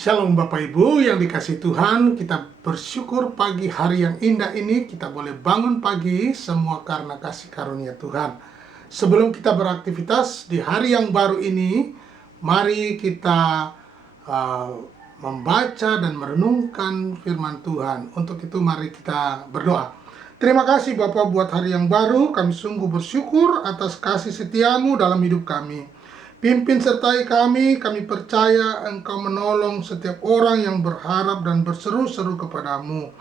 Shalom Bapak Ibu yang dikasihi Tuhan, kita bersyukur pagi hari yang indah ini kita boleh bangun pagi semua karena kasih karunia Tuhan. Sebelum kita beraktivitas di hari yang baru ini, mari kita membaca dan merenungkan firman Tuhan. Untuk itu mari kita berdoa. Terima kasih Bapak buat hari yang baru, kami sungguh bersyukur atas kasih setiamu dalam hidup kami. Pimpin sertai kami percaya Engkau menolong setiap orang yang berharap dan berseru-seru kepadamu.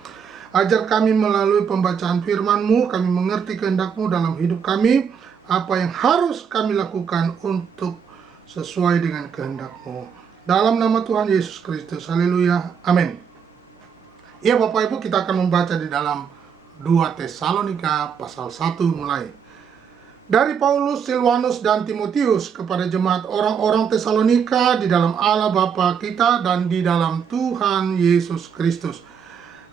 Ajar kami melalui pembacaan firman-Mu, kami mengerti kehendak-Mu dalam hidup kami, apa yang harus kami lakukan untuk sesuai dengan kehendak-Mu. Dalam nama Tuhan Yesus Kristus, haleluya, amin. Ya Bapak Ibu, kita akan membaca di dalam 2 Tesalonika pasal 1 mulai. Dari Paulus, Silwanus, dan Timotius kepada jemaat orang-orang Tesalonika di dalam Allah Bapa kita dan di dalam Tuhan Yesus Kristus.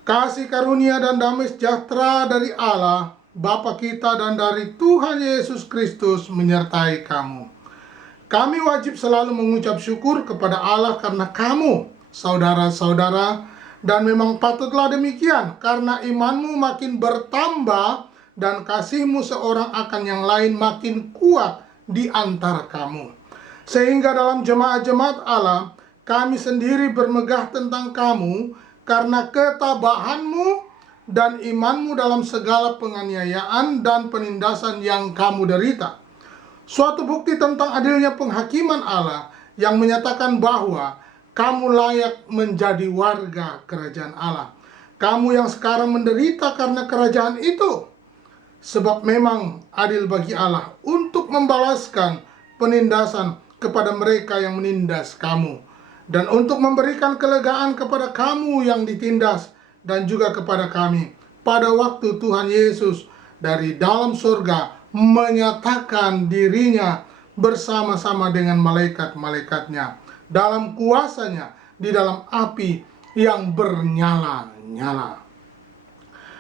Kasih karunia dan damai sejahtera dari Allah Bapa kita dan dari Tuhan Yesus Kristus menyertai kamu. Kami wajib selalu mengucap syukur kepada Allah karena kamu, saudara-saudara, dan memang patutlah demikian karena imanmu makin bertambah dan kasihmu seorang akan yang lain makin kuat di antara kamu. Sehingga dalam jemaat-jemaat Allah, kami sendiri bermegah tentang kamu, karena ketabahanmu dan imanmu dalam segala penganiayaan dan penindasan yang kamu derita. Suatu bukti tentang adilnya penghakiman Allah, yang menyatakan bahwa kamu layak menjadi warga kerajaan Allah. Kamu yang sekarang menderita karena kerajaan itu. Sebab memang adil bagi Allah untuk membalaskan penindasan kepada mereka yang menindas kamu, dan untuk memberikan kelegaan kepada kamu yang ditindas, dan juga kepada kami pada waktu Tuhan Yesus dari dalam surga menyatakan dirinya bersama-sama dengan malaikat-malaikatnya dalam kuasanya di dalam api yang bernyala-nyala,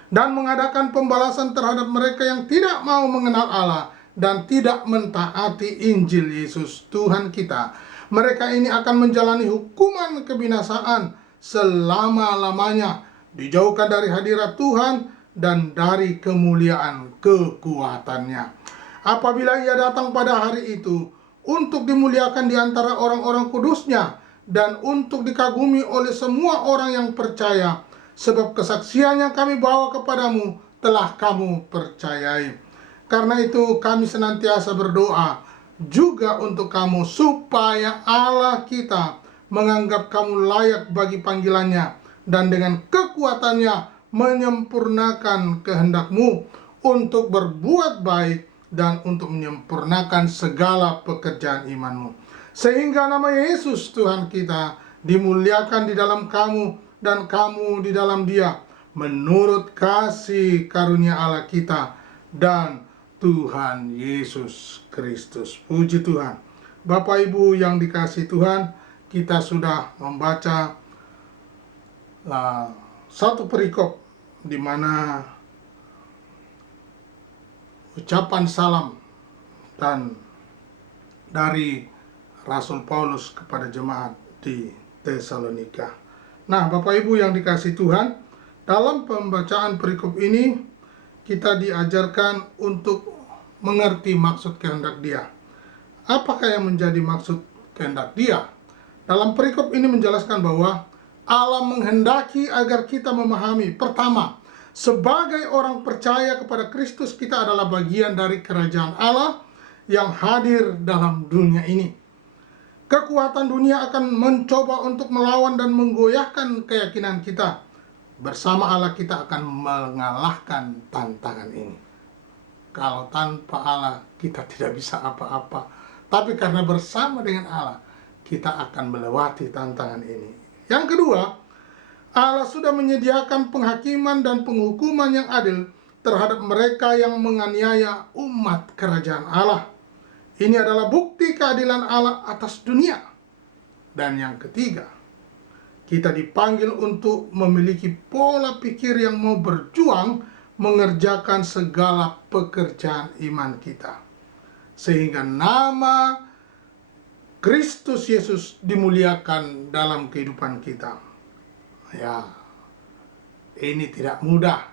dan mengadakan pembalasan terhadap mereka yang tidak mau mengenal Allah dan tidak mentaati Injil Yesus Tuhan kita. Mereka ini akan menjalani hukuman kebinasaan selama-lamanya, dijauhkan dari hadirat Tuhan dan dari kemuliaan kekuatannya. Apabila ia datang pada hari itu untuk dimuliakan di antara orang-orang kudusnya dan untuk dikagumi oleh semua orang yang percaya, sebab kesaksian yang kami bawa kepadamu telah kamu percayai. Karena itu kami senantiasa berdoa juga untuk kamu, supaya Allah kita menganggap kamu layak bagi panggilannya, dan dengan kekuatannya menyempurnakan kehendakmu untuk berbuat baik dan untuk menyempurnakan segala pekerjaan imanmu, sehingga nama Yesus Tuhan kita dimuliakan di dalam kamu dan kamu di dalam Dia, menurut kasih karunia Allah kita dan Tuhan Yesus Kristus. Puji Tuhan. Bapak Ibu yang dikasihi Tuhan, kita sudah membaca satu perikop di mana ucapan salam dan dari Rasul Paulus kepada jemaat di Tesalonika. Nah, Bapak Ibu yang dikasihi Tuhan, dalam pembacaan perikop ini kita diajarkan untuk mengerti maksud kehendak Dia. Apakah yang menjadi maksud kehendak Dia? Dalam perikop ini menjelaskan bahwa Allah menghendaki agar kita memahami, pertama, sebagai orang percaya kepada Kristus, kita adalah bagian dari kerajaan Allah yang hadir dalam dunia ini. Kekuatan dunia akan mencoba untuk melawan dan menggoyahkan keyakinan kita. Bersama Allah kita akan mengalahkan tantangan ini. Kalau tanpa Allah kita tidak bisa apa-apa. Tapi karena bersama dengan Allah, kita akan melewati tantangan ini. Yang kedua, Allah sudah menyediakan penghakiman dan penghukuman yang adil terhadap mereka yang menganiaya umat kerajaan Allah. Ini adalah bukti keadilan Allah atas dunia. Dan yang ketiga, kita dipanggil untuk memiliki pola pikir yang mau berjuang mengerjakan segala pekerjaan iman kita, sehingga nama Kristus Yesus dimuliakan dalam kehidupan kita. Ya, ini tidak mudah.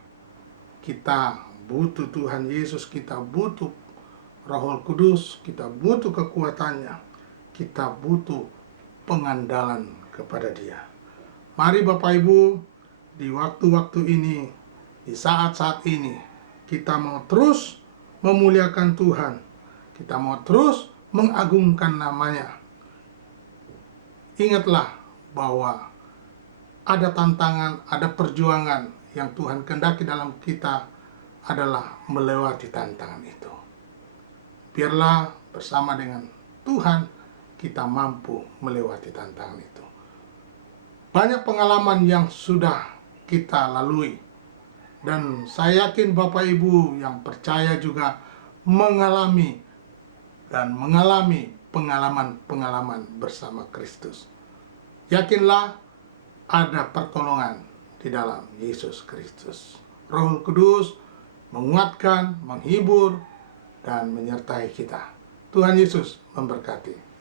Kita butuh Tuhan Yesus, kita butuh Roh Kudus, kita butuh kekuatannya, kita butuh pengandalan kepada Dia. Mari Bapak Ibu, di waktu-waktu ini, di saat-saat ini, kita mau terus memuliakan Tuhan. Kita mau terus mengagungkan namanya. Ingatlah bahwa ada tantangan, ada perjuangan yang Tuhan kehendaki dalam kita adalah melewati tantangan itu. Biarlah bersama dengan Tuhan kita mampu melewati tantangan itu. Banyak pengalaman yang sudah kita lalui. Dan saya yakin Bapak Ibu yang percaya juga mengalami pengalaman-pengalaman bersama Kristus. Yakinlah ada pertolongan di dalam Yesus Kristus. Roh Kudus menguatkan, menghibur, dan menyertai kita. Tuhan Yesus memberkati.